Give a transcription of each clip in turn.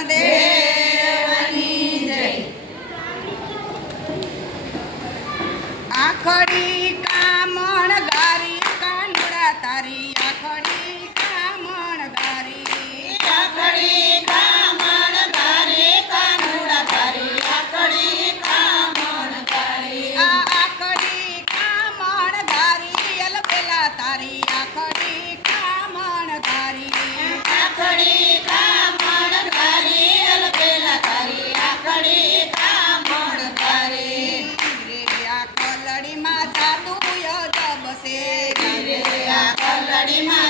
a Deus. அடிமை.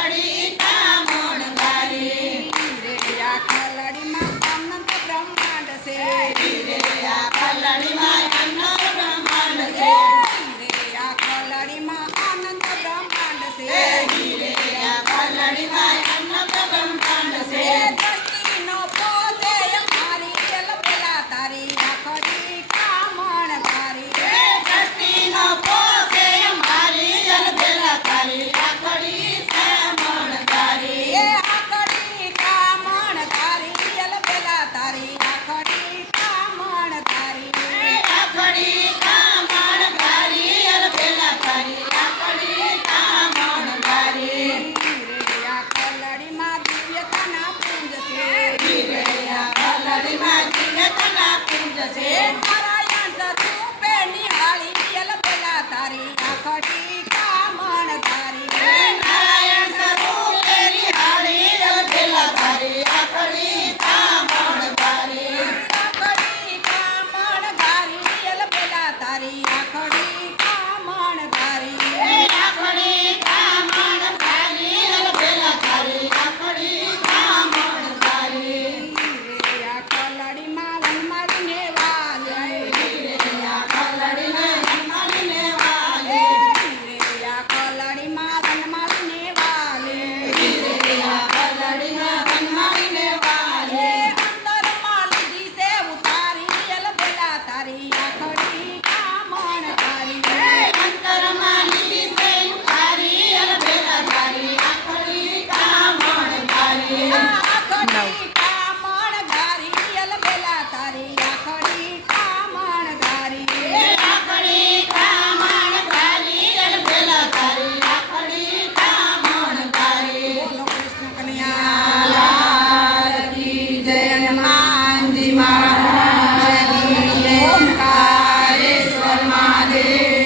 ಮಾಡಿ